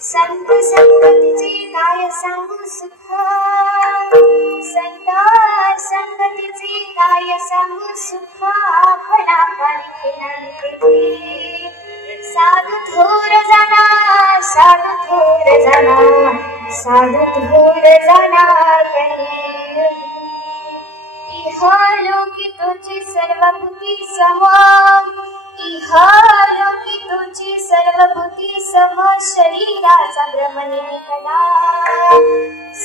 संत संगतीचे काय सांगू सुख, संत संगतीचे काय सांगू सुख, आपणा पारिखे साधू थोर जाना, साधू थोर जाना, साधू थोर जाना कही इहलोकी तुझी सर्वभूती सम, इहलोकी तुझी सर्वभूती सम, शरीराचा भ्रमनिकला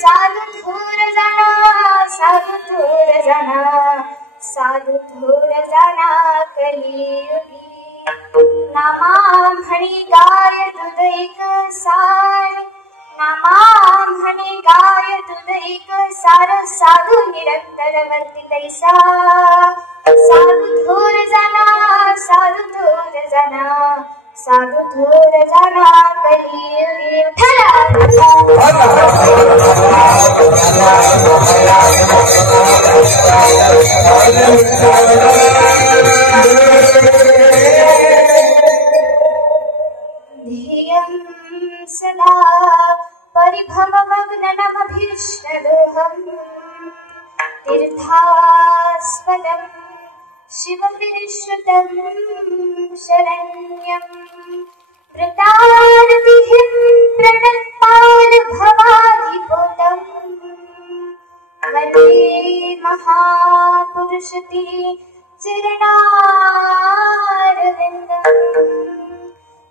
साधू थोर जाना, साधू थोर जाना, साधू थोर जाना कलियुगी नामा म्हणी गाय तुझ एक सार, नामा म्हणी गाय तुझ एक सार, साधू निरंतर वर्ती तैसा साधू थोर जाना, साधू थोर जाना, साधू थोर जाना कलियुगी ध्येयं सदा परिभवमग्ननमभीष्टदोहं तीर्थास्पदं शिवविश्रुतं शरण्यं वृतार्तिं प्रणतपालभवाधिपोतं वन्दे महापुरुषते चरणारविन्दम्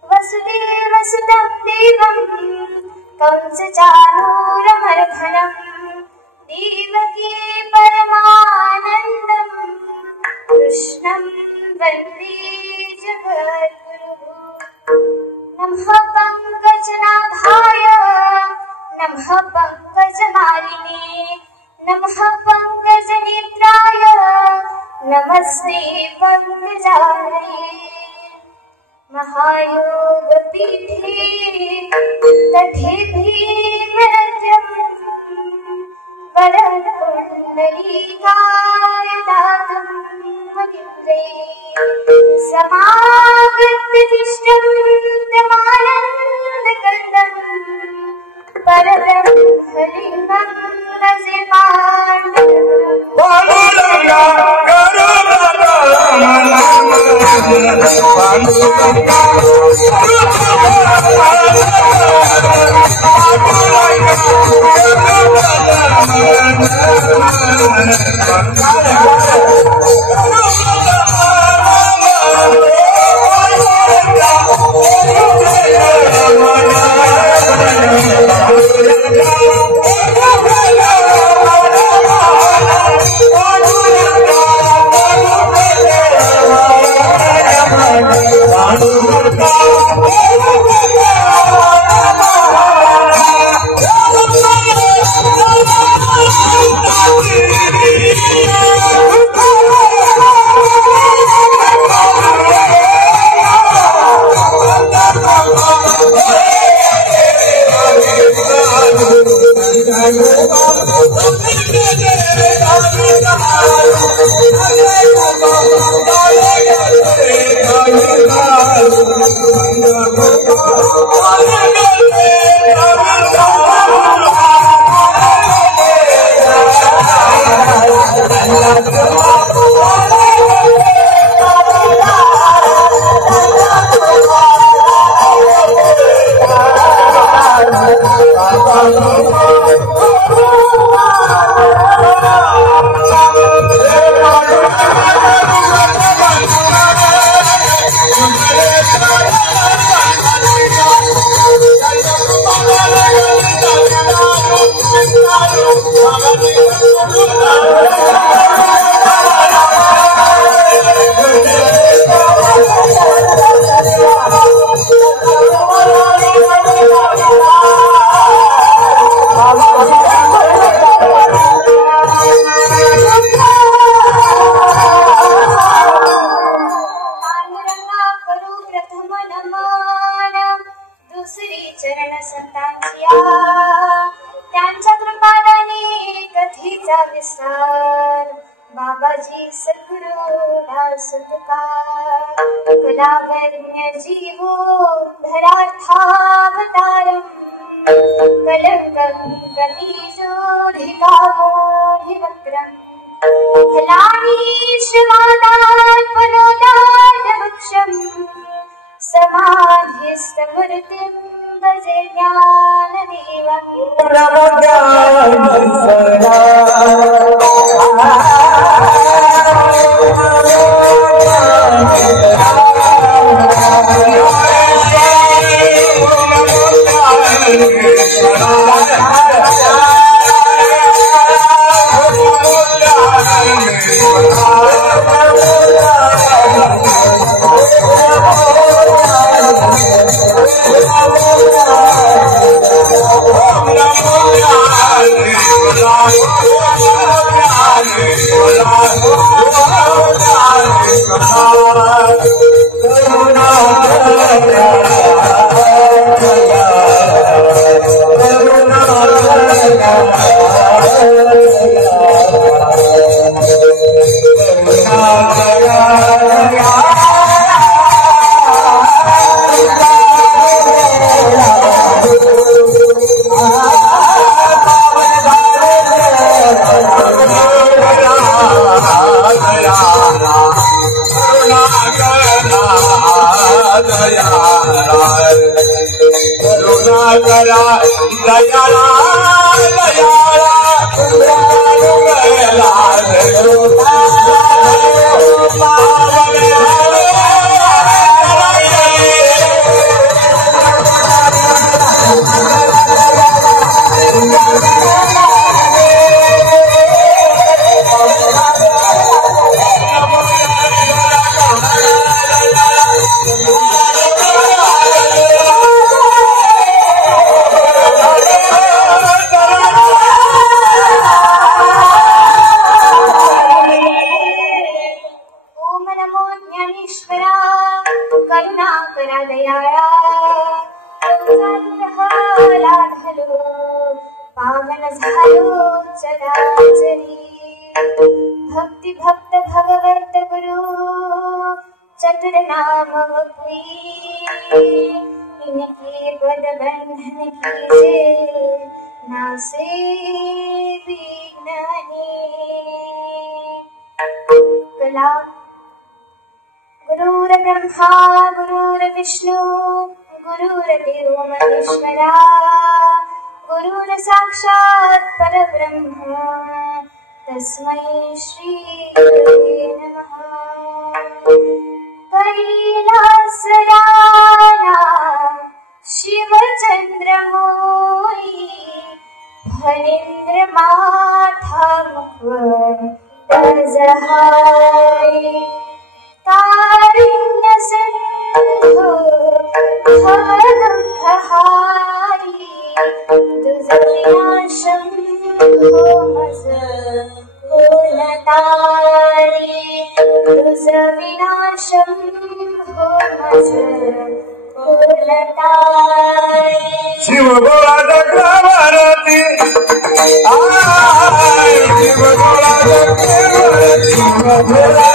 वसुदेवसुतं देवं कंसचाणूरमर्दनं देवकी परमानन्दं कृष्णं वन्दे जगद्गुरुः नमः पङ्कजनाभाय नमः पङ्कजमालिने नमः पङ्कजनेत्राय नमस्ते पङ्कजालये महायोग पीठे तटे भीमनद्यं वरद पुण्डरीकाय दातुं मनिन्द्रे समागतदिष्टं तमानन्दकन्दं परब्रह्मलिङ्गं रजे Bye. बाबाजी सद्गुरु दासतकार कलावन्य जीवो धरार्थावतारम् कलङ्कं कपीशोऽधिकामोऽधिवक्त्रम् फलानीश्वरादात्मनोदानवक्षम् समाधिस्तमूर्तिं भजे ज्ञानदेवम् भक्ति भक्त भगवंत गुरु चतुर नाम वपुई इनके पद बंधन कीजे नासे विघ्नानि कला गुरुर्ब्रह्मा गुरुर्विष्णु गुरुर्देवो महेश्वरा गुरुर् साक्षात् परब्रह्म तस्मै श्री गुरवे नमः। कैलासराना शिवचन्द्रमौळी फणीन्द्रमाथा मुकुटजहाय तारुण्य सिन्धु भवदुःखहारी तुझ विनाशम हो मज पूर्णतारी तुझ विनाशम हो मज पूर्णतारी शिव भोळा चक्रवर्ती शिव भोळा चक्रवर्ती शिव भोळा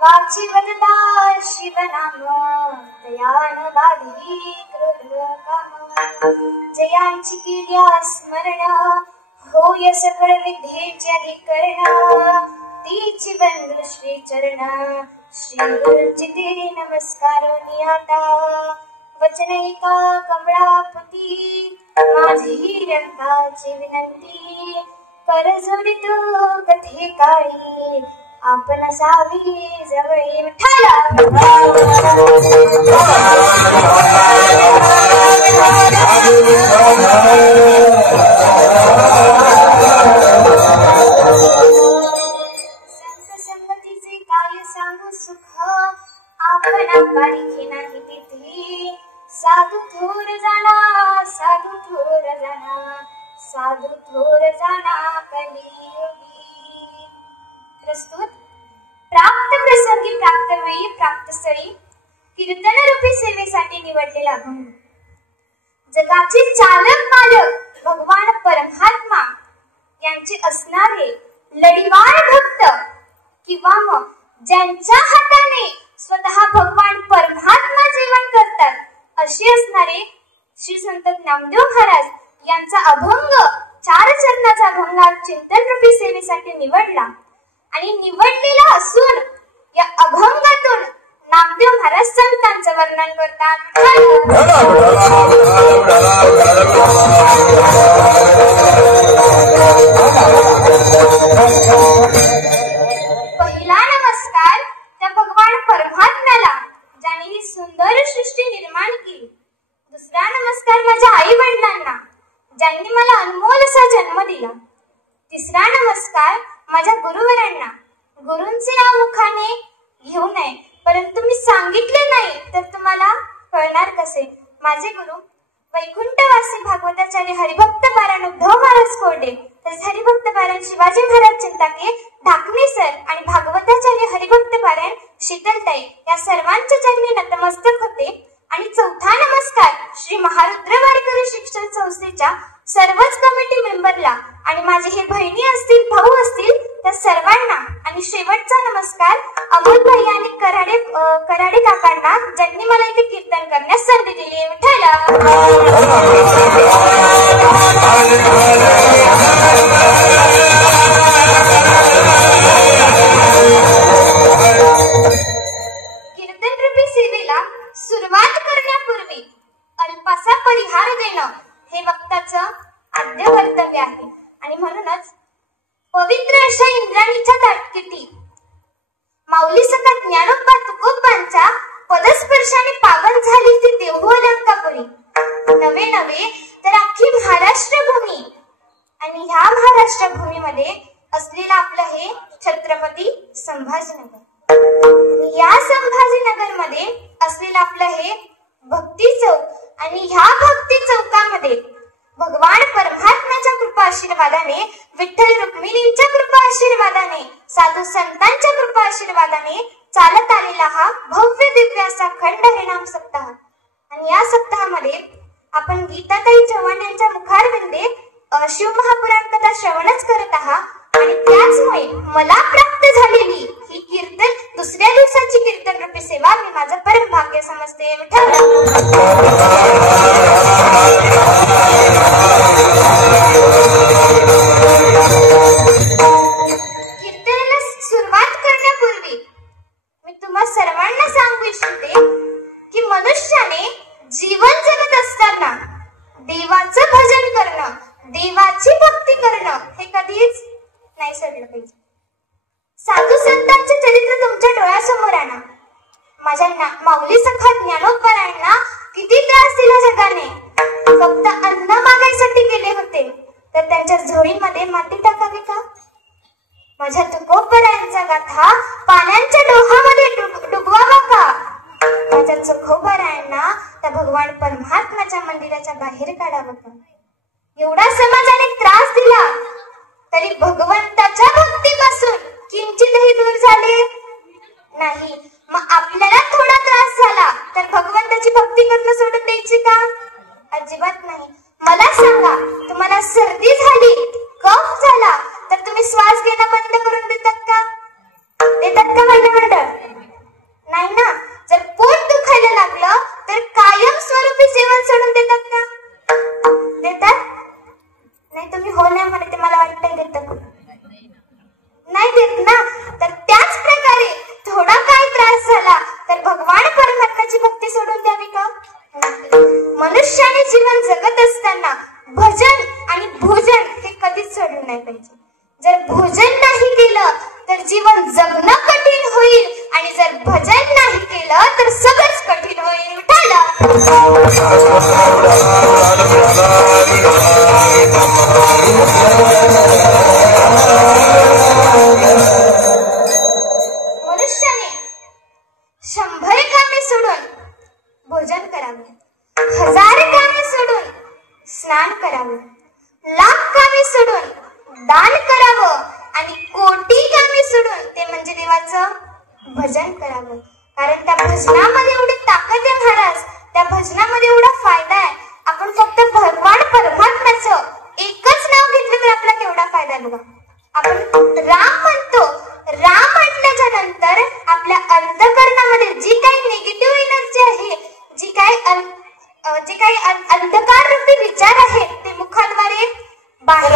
वाची वरदा शिवनाम दयान बाधी क्रोध काम जयांची किल्या स्मरण होय सकळ विद्येचे अधिकरण तीची बंधु श्री चरण श्री गुरुची ते नमस्कार नियाता वचनैका कमळापती माझी रंगाची विनंती कर जोडितो कथे काळी आपण असावी जवळी विठ्ठला संत संगतीचे काय सांगू सुख आपण काळी नाही तिथे साधू थोर जाणा साधू थोर जाणा साधू थोर जाणा कलियुगी प्रस्तुत प्राप्त प्रसंगी प्राप्त वेळी प्राप्त स्थळी कीर्तन रूपी सेवेसाठी निवडलेला अभंग जगाचे चालक मालक भगवान परमात्मा यांचे असणारे लढीवार भक्त किंवा मग ज्यांच्या हाताने स्वतः भगवान परमात्मा जेवण करतात असे असणारे श्री संत नामदेव महाराज यांचा अभंग 4 चरणाचा अभंग चिंतन रूपी सेवेसाठी निवडला आणि निवडलेला असून या अभंगातून नामदेव महाराज संतांचं वर्णन करतात पहिला नमस्कार त्या भगवान परमात्म्याला ज्याने ही सुंदर सृष्टी निर्माण केली दुसरा नमस्कार माझ्या आई वडिलांना ज्यांनी मला अनमोल असा जन्म दिला तिसरा नमस्कार माझ्या गुरुवरांना गुरूंचे नाव मुखाने घेऊ नये परंतु मी सांगितले नाही तर तुम्हाला कळणार कसे माझे गुरु वैकुंठवासी भागवताचार्य हरिभक्त पारायण उद्धव महाराज कोरडे तसेच हरिभक्त पारायण शिवाजी महाराज चिंताके ढाकणे सर आणि भागवताचार्य हरिभक्त पारायण शीतलताई या सर्वांच्या चरणी नतमस्तक होते आणि चौथा नमस्कार श्री महारुद्र वारकरी शिक्षण संस्थेच्या सर्वच कमिटी मेंबरला आणि माझे हे बहिणी असतील भाऊ असतील त्या सर्वांना आणि शेवटचा नमस्कार अमोल भाई आणि कराडे काकांना ज्यांनी मला इथे कीर्तन करण्यास संधी दिली आहे विठ्ठला कीर्तन रूपी सेवेला सुरुवात करण्यापूर्वी अल्पासा परिहार देणं हे वक्ताचं आद्य कर्तव्य आहे आणि म्हणूनच पवित्र अशा इंद्राणीच्या ताटकीटी माऊली सखा ज्ञानोबा तुकोबांच्या पदस्पर्शाने पावन झाली ती देहू अलंकापुरी नवे नवे तर अख्खी महाराष्ट्र भूमी आणि ह्या महाराष्ट्र भूमीमध्ये असलेलं आपलं हे छत्रपती संभाजीनगर या संभाजीनगर मध्ये असलेलं आपलं हे भक्ती चौक आणि ह्या भक्ती चौकामध्ये भगवान परमात्म्याच्या कृपा आशीर्वादाने विठ्ठल रुक्मिणींच्या कृपा आशीर्वादाने साधू संतांच्या कृपा आशीर्वादाने चालत आलेला हा भव्य दिव्य असा खंड हरिनाम सप्ताह आणि या सप्ताहामध्ये आपण गीताताई चव्हाण यांच्या मुखारविंदे शिवमहापुराण कथा श्रवणच करत आहात आणि त्याचमुळे मला प्राप्त झालेली ही कीर्तन दुसऱ्या दिवसाची कीर्तन रूपी सेवा मी माझं परम भाग्य समजते. कीर्तनाला सुरुवात करण्यापूर्वी मी तुम्हा सर्वांना सांगू इच्छिते की मनुष्याने जीवन जगत असताना देवाचं भजन करणं, देवाची भक्ती करणं हे कधीच नाही सोडलं पाहिजे. साधू संतांचे चरित्र तुमच्या डोळ्यासमोर आणा. माझ्या माऊली सखा ज्ञानोबरायांना किती त्रास दिला जगाने. फक्त अन्न मागायसाठी गेले होते तर त्यांच्या झोळीमध्ये माती टाकावी का? माझ्या तुकोबरायांचा गाथा पाण्याच्या डोहामध्ये डुबवावा का? माझ्या तुकोबरायांना त्या भगवान परमात्म्याच्या मंदिराच्या बाहेर काढावं का? एवढा समाजाने त्रास दिला तरी भगवंताच्या भक्तीपासून किंचितही दूर झाले नाही. मग आपल्याला थोडा त्रास झाला तर भगवंताची भक्ती करणं सोडून द्यायची का? अजिबात नाही. मला सांगा, तुम्हाला सर्दी झाली, कफ झाला तर तुम्ही श्वास घेणं बंद करून देतात का? महिला मंडळ? नाही ना. जर पोट दुखायला लागलं तर कायम स्वरूपी सेवन सोडून देतात का? देतात नाही. तुम्ही हो नाही म्हणते, मला वाटतंय देतात. नाही देत ना. तर त्याच प्रकारे थोडा काय त्रास झाला तर भगवान परमात्म्याची भक्ती सोडून द्यावी का? मनुष्याने जीवन जगत असताना भजन आणि भोजन हे कधीच सोडलं नाही पाहिजे. जर भोजन नाही केलं तर जीवन जगणं कठीण होईल आणि जर भजन नाही केलं तर सगळंच कठीण होईल. मनुष्याने 100 कामे सोडून भोजन करावे, 1000 कामे सोडून स्नान करावे, लाख कामे सोडून दान करावं आणि कोटी कामे सोडून ते म्हणजे देवाचं भजन करावं. कारण त्या भजनामध्ये एवढी ताकद आहे महाराज, त्या भजनामध्ये एवढा फायदा आहे. आपण फक्त भगवान परमात्म्याचं एकच नाव घेतलं तर आपला केवढा फायदा आहे बघा. आपण राम म्हणतो, राम म्हटल्याच्या नंतर आपल्या अंतःकरणामध्ये जी काही निगेटिव्ह एनर्जी आहे, जी काही अंधकार रूपी विचार आहेत ते मुखाद्वारे बाहेर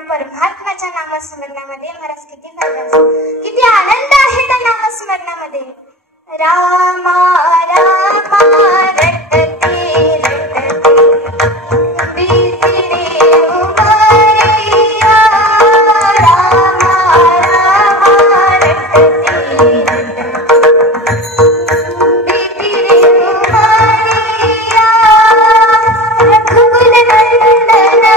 परमात्म्याच्या नामस्मरणामध्ये महाराज किती फायदा असतो, किती आनंद आहे त्या नामस्मरणामध्ये. रामा रामा रटते बीती रे उमरिया, रामा रामा रटते बीती रे उमरिया, रघुकुल नंदन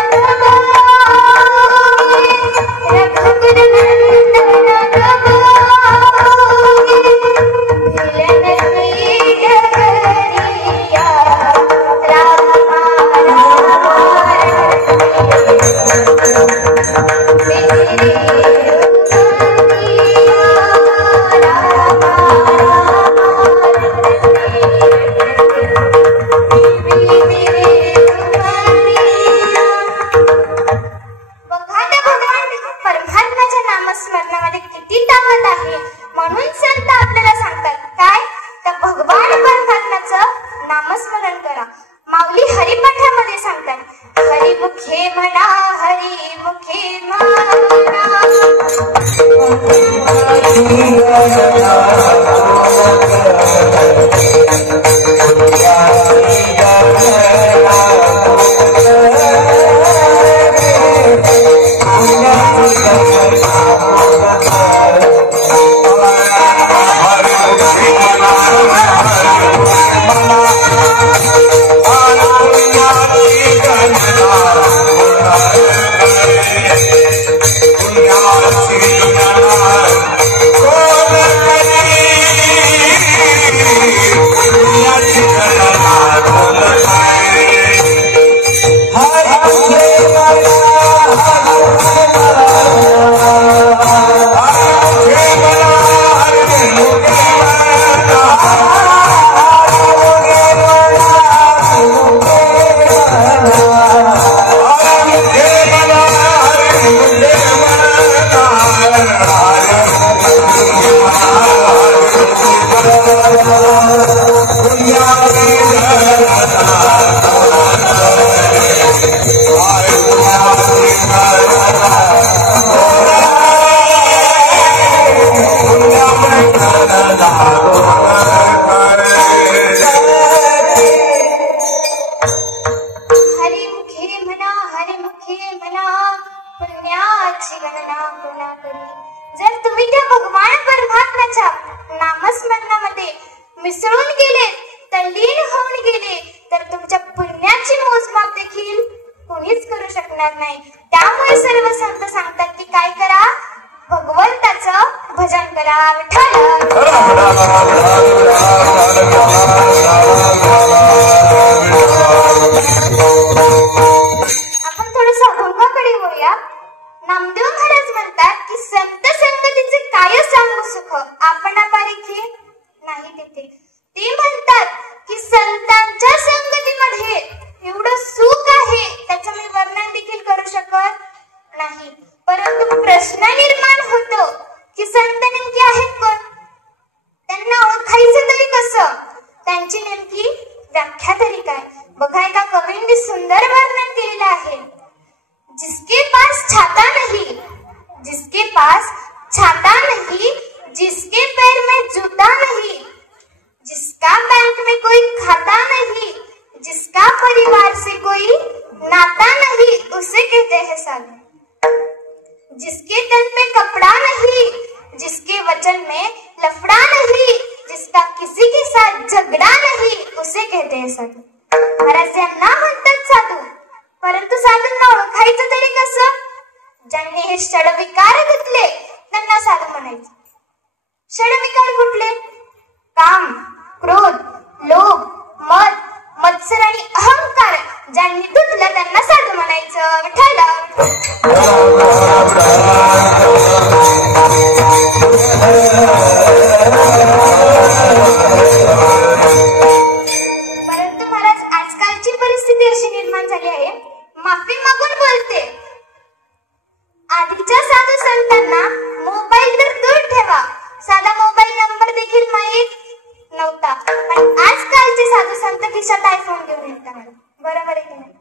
नामस्मरणामध्ये किती ताकद आहे. म्हणून संत आपल्याला सांगतात काय, तर भगवान परमात्म्याचं नामस्मरण करा. माऊली हरिपाठामध्ये सांगतात, हरिमुखे म्हणा, हरिमुखे म्हणा. होणार नाही. त्यामुळे सर्व संत सांगतात की काय करा, भगवंताचं भजन करा. आपण थोडं अभंगाकडे वळूया. नामदेव महाराज म्हणतात की संत संगतीचे काय सांगू सुख, आपण पारिखे नाही तिथे. ते म्हणतात की संतांच्या संगतीमध्ये एवढं सुख आहे त्याचं मी वर्णन देखील करू शकत नाही. परंतु प्रश्न निर्माण होतो की संत नेमकी आहेत कोण, त्यांना ओळखायचं तरी कसं, त्यांची नेमकी व्याख्या तरी काय. बघा, एका कवींनी सुंदर वर्णन केलेलं आहे. जिसके पास छाता नहीं, जिसके पास छाता नहीं, जिसके पैर में जूता नहीं, जिसका बैंक में कोई खाता नहीं, जिसका परिवार से कोई नाता नहीं, उसे कहते हैं साधु. जिसके तन पे कपड़ा नहीं, जिसके वचन में लफड़ा नहीं, जिसका किसी के साथ झगड़ा नहीं, उसे कहते हैं साधू. महाराज यांना म्हणतात साधू. परंतु साधूंना ओळखायचं तरी कसं, ज्यांनी हे षडविकार घेतले त्यांना साधू म्हणायचं. षडविकार कुठले, काम, क्रोध, लोभ, मद, मत्सर आणि अहंकार ज्यांनी धुतलं त्यांना साधू म्हणायचं. विठ्ठला. परंतु महाराज आजकालची परिस्थिती अशी निर्माण झाली आहे, माफी मागून बोलते. आधीच्या साधू संतांना मोबाईल तर दूर ठेवा, साधा मोबाईल नंबर देखील माहीत नव्हता. पण आजकालचे साधू संत खिशात आयफोन घेऊन येतात. बरोबर आहे की नाही.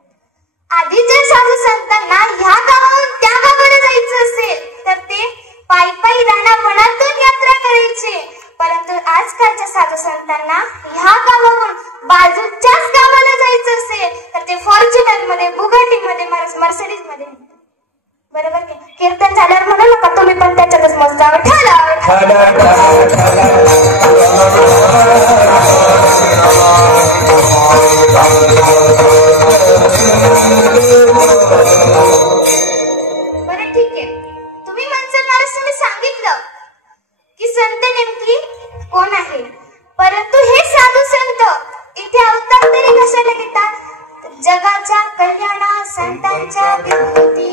आधीच्या साधू संतांना ह्या गावाहून त्या गावाला जायचं असेल तर ते पायी पायी रानावनातून यात्रा करायचे. परंतु आजकालच्या साधू संतांना ह्या गावाहून बाजूच्याच गावाला जायचं असेल तर ते फॉर्च्युनर मध्ये, बुगाटी मध्ये, मर्सिडीज मध्ये. बरोबर की. कीर्तन झाल्यावर म्हणू नका तुम्ही पण त्याच्यातच मस्त बरं ठीक आहे. तुम्ही म्हणसाल महाराज तुम्ही सांगितलं की संत नेमकी कोण आहे, परंतु हे साधू संत इथे अवतार तरी कशाला घेतात, जगाच्या कल्याणा संतांच्या विभूती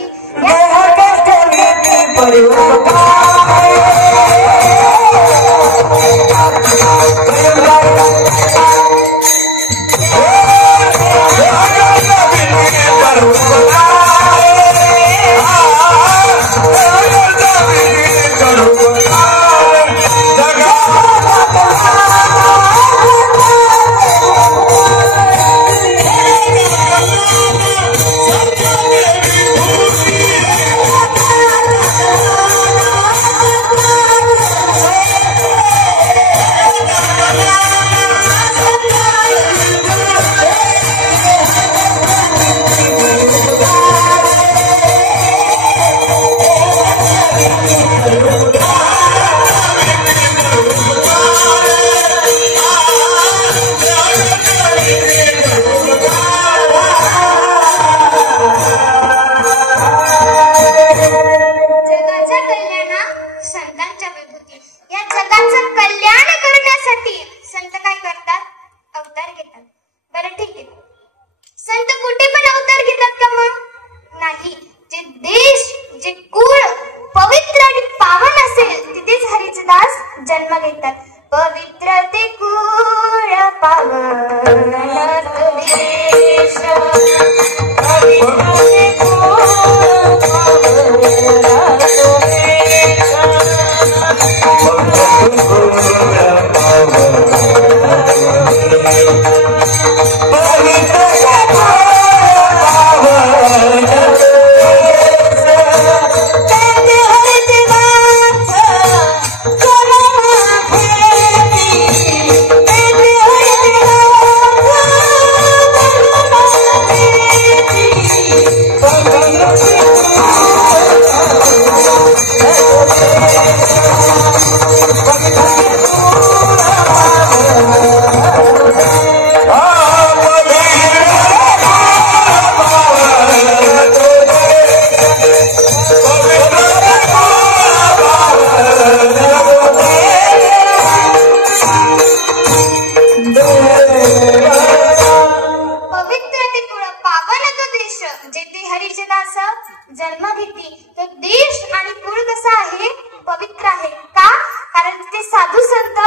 जन्म घेते तो देश आणि कुळ कसा आहे, पवित्र आहे. का? कारण ते साधू संत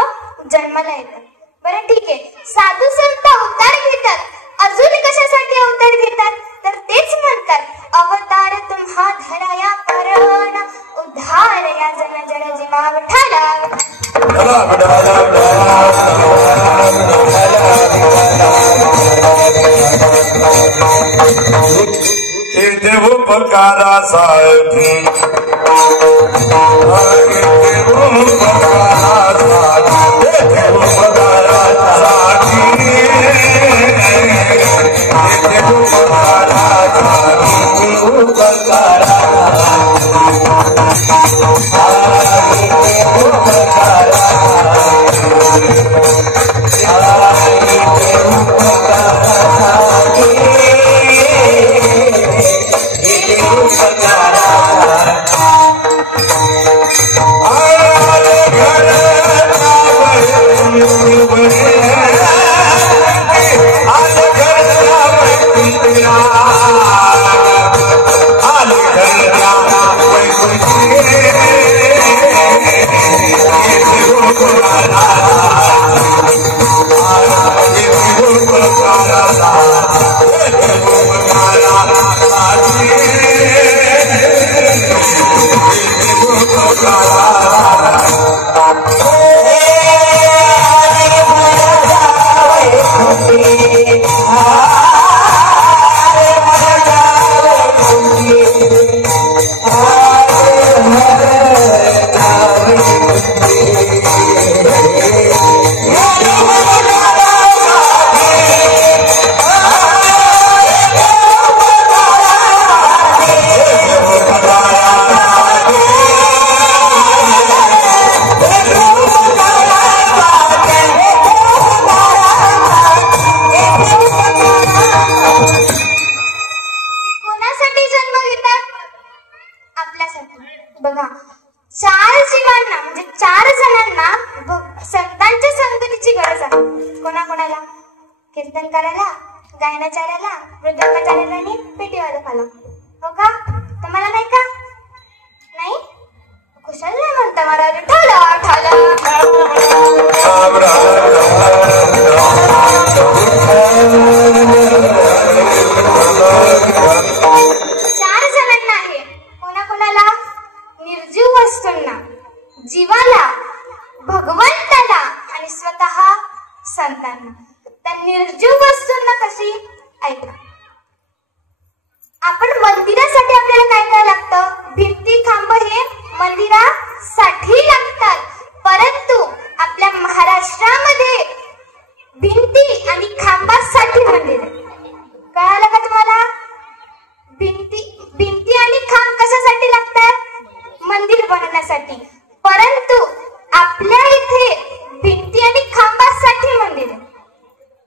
जन्माला येतात. बरं ठीक आहे, साधू संत अवतार घेतात. अजून कशासाठी अवतार घेतात? तर तेच म्हणतात अवतार तुम्हा धराया कारण उद्धार या जन जड जीवा विठ्ठला. उपकारासाठी बघा, 4 जीवांना म्हणजे 4 जणांना संतांच्या संगतीची गरज आहे. कोणाकोणाला? कीर्तन करायला, गायनाचार्याला, मृदंगाचार्याला आणि पेटीवादकाला. हो का? तुम्हाला नाही का? नाही? कुशल नाही म्हणता मला ठाला ठाला. 4 जणांना आहे. कोणाकोणाला? निर्जीव वस्तूंना, जीवाला, भगवंताला आणि स्वतः संतांना. त्या निर्जीव वस्तूंना कशी? ऐका, आपण मंदिरासाठी आपल्याला काय काय लागतं? भिंती, खांब हे मंदिरासाठी लागतात. परंतु आपल्या महाराष्ट्रामध्ये भिंती आणि खांबासाठी मंदिर आहे. कळालं का तुम्हाला? भिंती आणि खांब कशासाठी लागतात? मंदिर बनवण्यासाठी. परंतु आपल्या इथे भिंती आणि खांबासाठी मंदिर आहे.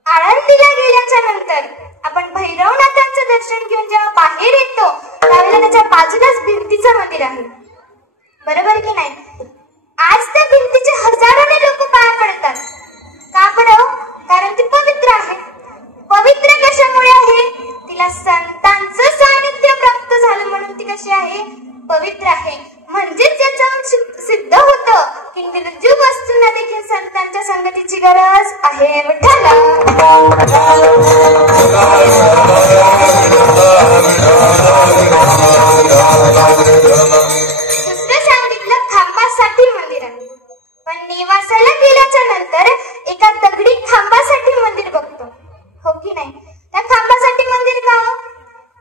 आळंदीला गेल्याच्या नंतर आपण भैरवनाथांचं दर्शन घेऊन जेव्हा बाहेर येतो त्यावेळेला त्याच्या बाजूलाच भिंतीचं मंदिर आहे. बरोबर की नाही? आज त्या भिंतीचे हजारोने लोक पाया पडतात. का बरं? कारण ती पवित्र आहे. पवित्र कशामुळे आहे? तिला संतांचं सानिध्य प्राप्त झालं म्हणून ती कशी आहे? पवित्र आहे. म्हणजेच याच्यावरून सिद्ध होतं की निर्जीव वस्तूंना देखील संतांच्या संगतीची गरज आहे. विठ्ठला. दुसरं सांगितलं खांबासाठी मंदिर आहे. पण निवासाला गेल्याच्या नंतर एका दगडी खांबासाठी मंदिर बघतो. हो की नाही? त्या खांबासाठी मंदिर का?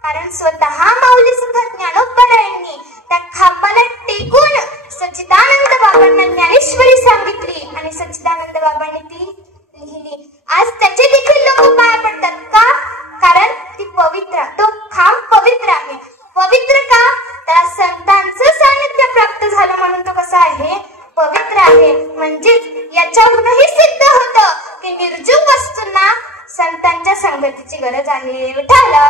कारण स्वतः माऊली सुद्धा ज्ञानोबरायांनी त्या खांबाला टेकून सच्चिदानंद बाबांना ज्ञानेश्वरी सांगितली आणि सच्चिदानंद बाबांनी ती लिहिली. आज त्याचे देखील लोक पाया पडतात. का? कारण ती पवित्र, तो खांब पवित्र आहे. पवित्र का? त्याला संतांचं सानिध्य प्राप्त झालं म्हणून तो कसा आहे? पवित्र आहे. म्हणजेच याच्यावरूनही सिद्ध होतं की निर्जीव वस्तूंना संतांच्या संगतीची गरज आहे. विठ्ठला.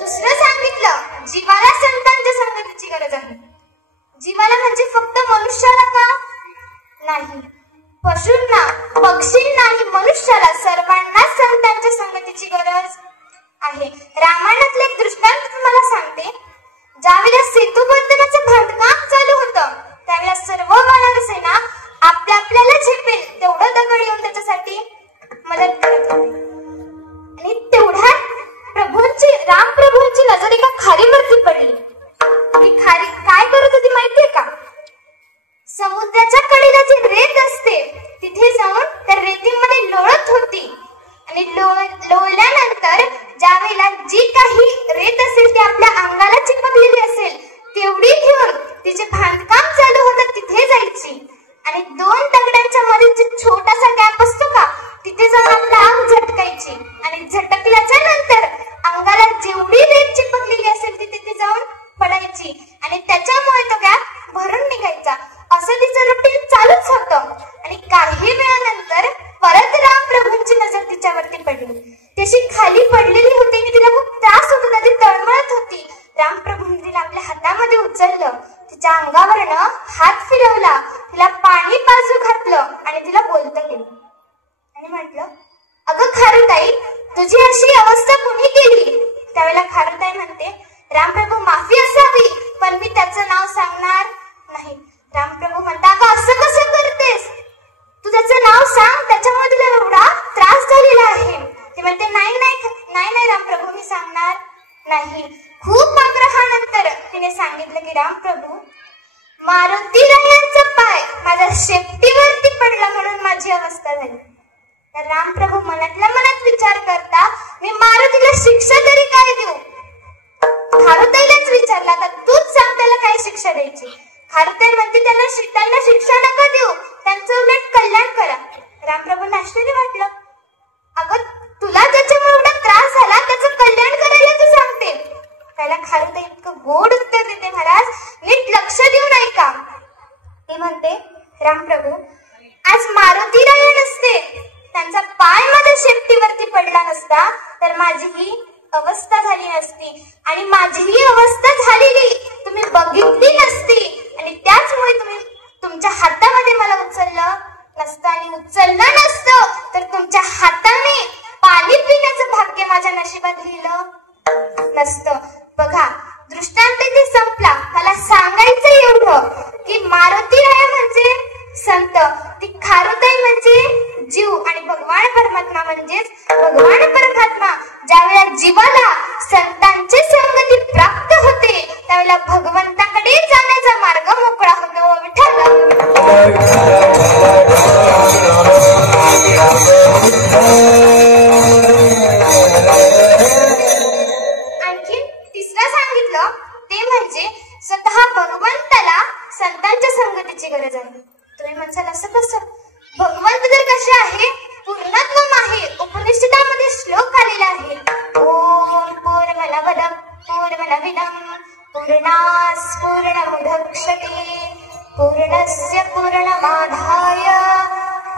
दुसरं सांगितलं जीवाला संतांच्या संगतीची गरज आहे. जीवाला म्हणजे फक्त मनुष्याला का? नाही, पशूंना, पक्षींना आणि मनुष्याला सर्वांनाच संतांच्या संगतीची गरज आहे. रामायणातले एक दृष्टांत तुम्हाला सांगते. ज्यावेळेला सेतू बंधनाचं बांधकाम चालू होतं त्यावेळेला सर्व वानर सेना आपल्याला झेपेल तेवढं दगड येऊन त्याच्यासाठी मदत करत होते. आणि तेवढ्यात राम प्रभूंची नजर एका खारीवरती पडली. ती खारी काय करत होती माहितीये का? समुद्राच्या कडेला जी रेत असते तिथे जाऊन त्या रेतीमध्ये लोळत होती. आणि लोळल्यानंतर ज्या वेळेला जी काही रेत असेल ती आपल्या अंगाला चिपकलेली असेल तेवढी घेऊन तिचे बांधकाम चालू होतं तिथे जायची. आणि दोन दगडांच्या मध्ये जो छोटासा गॅप असतो का तिथे जाऊन आपलं अंग झटकायची. आणि झटकल्याच्या नंतर अंगाला जेवढी रेत चिपकलेली असेल ती तिथे जाऊन पडायची. आणि त्याच्यामुळे तो गॅप भरून निघायचा. असं तिचं रुटीन चालूच होतं. आणि काही वेळानंतर परत राम प्रभूंची नजर तिच्यावरती पडली. त्याची खाली पडलेली होती आणि तिला खूप त्रास होत होता. ती तळमळत होती. राम प्रभूंनी तिला आपल्या हातामध्ये उचललं, तिच्या अंगावरनं हात फिरवला, तिला पाणी पाजू घातलं आणि तिला बोलतं गेलं. आणि म्हटलं, अगं खारुताई, तुझी अशी अवस्था कुणी केली? त्यावेळेला खारुताई म्हणते, रामप्रभू माफी असावी पण मी त्याचं नाव सांगणार नाही. रामप्रभू म्हणता, अगं असं कसं करतेस? तू त्याचं नाव सांग, त्याच्यामुळे तुला एवढा त्रास झालेला आहे. ती म्हणते, नाही रामप्रभू, मी सांगणार नाही. खूप आग्रहानंतर तिने सांगितलं की रामप्रभू, मारुतीरायांचा पाय माझ्या शेपटीवरती पडला म्हणून माझी अवस्था झाली. तर रामप्रभू मनातल्या मनात विचार करता, मी मारुतीला शिक्षा तरी काय देऊ? खारुताईलाच विचारला, तर तूच सांग त्याला काय शिक्षा द्यायची. खारुताई म्हणते, त्यांना शिक्षा नका देऊ, त्यांचं उलट कल्याण करा. रामप्रभूंना आश्चर्य वाटलं. अगं तुला त्याच्यामुळे एवढा त्रास झाला, त्याचं कल्याण करायला तू सांगते? त्याला खारुताई इतकं गोड उत्तर देते, महाराज नीट लक्ष देऊन ऐका. ती म्हणते, रामप्रभू, आज मारुतीराया नसते, त्यांचा पाय माझ्या शेपटीवरती पडला नसता तर माझी ही अवस्था झाली नसती. आणि माझी ही अवस्था झालेली तुम्ही बघितली नसती. आणि त्याचमुळे तुम्ही तुमच्या हातामध्ये मला उचललं नसतं. आणि उचललं नसतं तर तुमच्या हाताने पाणी पिण्याचं भाग्य माझ्या नशिबात लिहिलं नसतं. बघा, दृष्टांत इथे संपला. मला सांगायचं एवढं की मारुतीराया म्हणजे संत, ती खारुताई म्हणजे जीव, आणि भगवान परमात्मा म्हणजेच भगवान परमात्मा. ज्यावेळेला जीवाला संतांची संगती प्राप्त होते त्यावेळेला भगवंताकडे जाण्याचा मार्ग मोकळा होतो. विठ्ठल. आणखी तिसरं सांगितलं ते म्हणजे स्वतः भगवंताला संतांच्या संगतीची गरज आहे. तुम्ही म्हणसाल असं कसं? भगवंत जर कसे आहे? पूर्णत्वम आहे. उपनिषदामध्ये श्लोक आलेला आहे, ओम पूर्णमदः पूर्णमिदं पूर्णात् पूर्णमुदच्यते पूर्णस्य पूर्णमादाय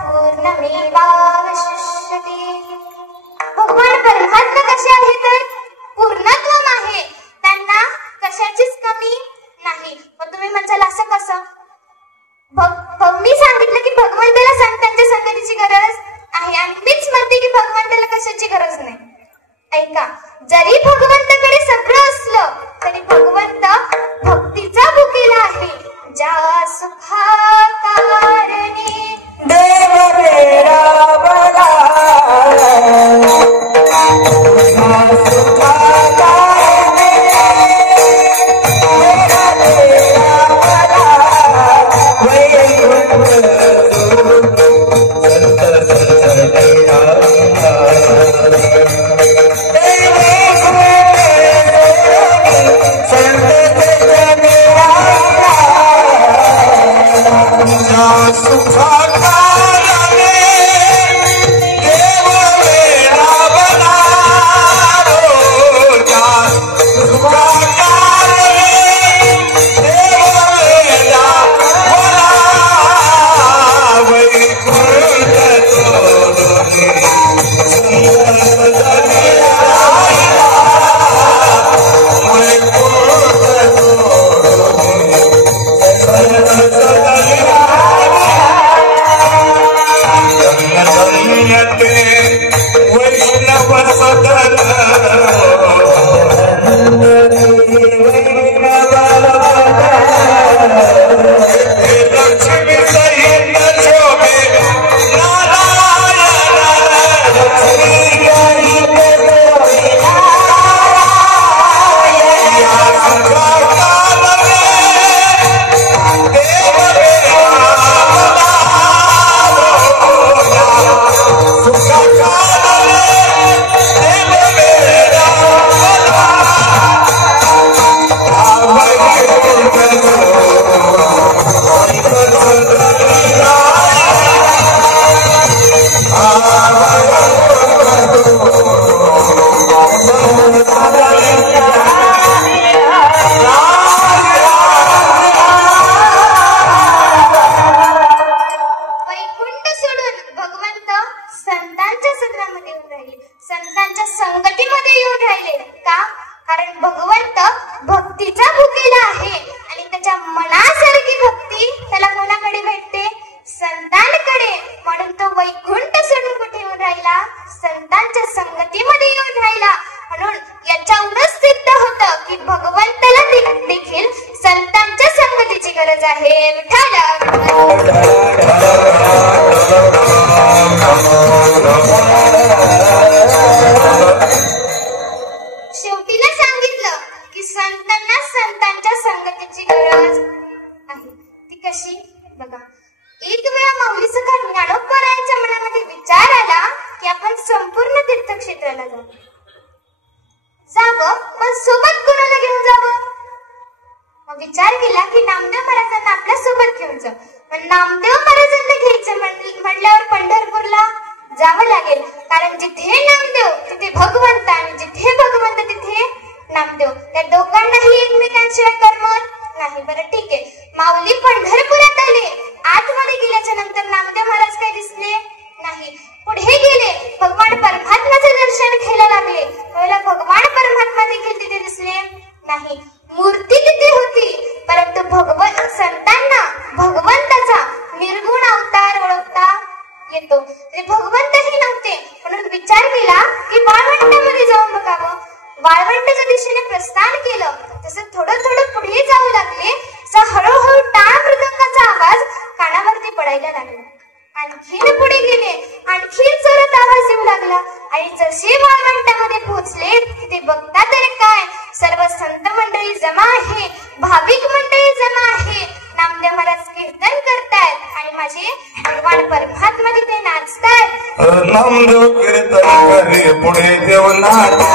पूर्णमेवावशिष्यते. भगवान परमात्मा कसे आहे? तर पूर्णत्वम आहे, त्यांना कशाचीच कमी नाही. मग तुम्ही म्हणसाल असं कसं? मी सांगितलं की भगवंताला संतांच्या संगतीची गरज आहे आणि मीच म्हणते की भगवंताला कशाची गरज नाही. ऐका, जरी भगवंताकडे सगळं असलं तरी भगवंत भक्तीचा भुकेला आहे. ज्या सुखाकारणी देव मेरा बला एक वेळा माऊली सखा ज्ञानोबरायांच्या मनामध्ये विचार आला की आपण संपूर्ण तीर्थक्षेत्राला जावं, पण सोबत कोणाला घेऊन जावं? मग विचार केला की नामदेव महाराजांना आपल्या सोबत घेऊन जाऊ. पण नामदेव महाराजांना घ्यायचं म्हणल्यावर पंढरपूरला जावं लागेल, कारण जिथे नामदेव तिथे भगवंत आणि जिथे भगवंत तिथे नामदेव. त्या दोघांनाही एकमेकांशिवाय करमत नाही. बरं ठीक आहे, माऊली पंढरपुरात आले. आतमध्ये गेल्याच्या नंतर नामदेव महाराज काही दिसले नाही. पुढे गेले, भगवान परमात्म्याचे दर्शन घ्यायला लागले. पहिला भगवान परमात्मा देखील तिथे दिसले नाही. मूर्ती तिथे होती, परंतु संतांना भगवंताचा निर्गुण अवतार ओळखता येतो, ते भगवंतही नव्हते. म्हणून विचार केला की वाळवंटामध्ये जाऊन बघावं. वाळवंटाच्या दिशेने प्रस्थान केलं. तसं थोडं थोडं पुढे जाऊ लागले, हळूहळू टाळ मृदंगाचा आवाज कानावरती पडायला लागला. आणखीन पुढे गेले, आणखीन जोरात आवाज येऊ लागला. आणि जसे वाळवंटामध्ये पोहोचले तिथे बघता तरी काय, सर्व संत मंडळी जमा आहे, भाविक मंडळी जमा आहे. नामदेव महाराज कीर्तन करतायत आणि माझे भगवान परमात्मा तिथे नाचतायत. नामदेव कीर्तन करे पुढे देव नाच